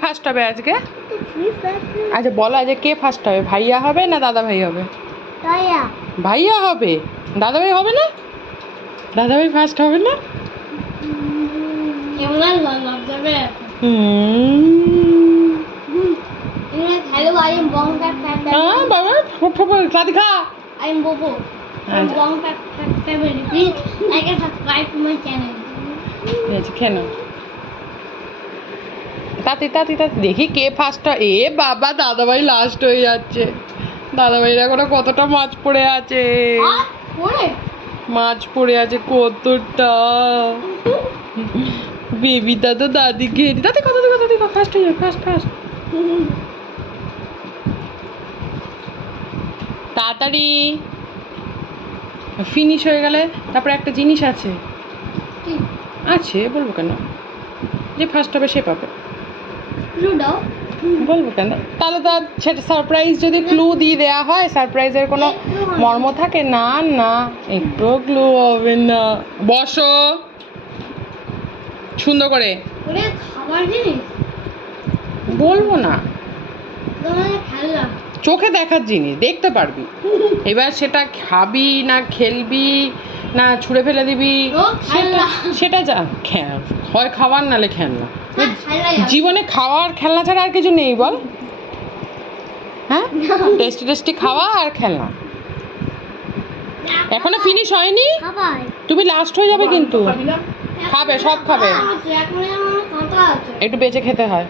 First হবে আজকে? আচ্ছা বলো আজকে কে ফার্স্ট হবে, ভাইয়া হবে না দাদা ভাই হবে? ভাইয়া হবে, দাদা ভাই হবে না? দাদা ভাই ফার্স্ট হবে না? হ্যাঁ বাবা দাদি খা। কেন তাতি তাতি তাতি দেখি কে ফার্স্ট হয়। এ বাবা দাদাভাই লাস্ট হয়ে যাচ্ছে। দাদাভাইয়ের এখনো কতটা মাছ পড়ে আছে, মাছ পড়ে আছে কতটা। বেবিটা তো দাদিকে দাদি কত দিকে দাদি ফার্স্ট হয়ে যাবে, ফার্স্ট ফার্স্ট তাড়াতাড়ি ফিনিশ হয়ে গেলে তারপরে একটা জিনিস আছে, আছে বলবো কেন, যে ফার্স্ট হবে সে পাবে। বলবো কেন, তাহলে তো সেটা সারপ্রাইজ যদি ক্লু দিয়ে দেওয়া হয়, সারপ্রাইজের কোনো মর্ম থাকে না? না একটু ক্লু হবে না। বসো সুন্দর করে, বলবো না, চোখে দেখার জিনিস দেখতে পারবি, এবার সেটা খাবি না খেলবি না ছুঁড়ে ফেলে দিবি সেটা যা হয় খাবার নালে খেলনা। জীবনে খাওয়ার খেলনা ছাড়া আর কিছু নেই বল? হ্যাঁ টেস্টি টেস্টি খাওয়া আর খেলনা। এখনো ফিনিশ হয়নি, তুমি লাস্ট হয়ে যাবে কিন্তু। খাবে সব খাবে, একটু বেঁচে খেতে হয়।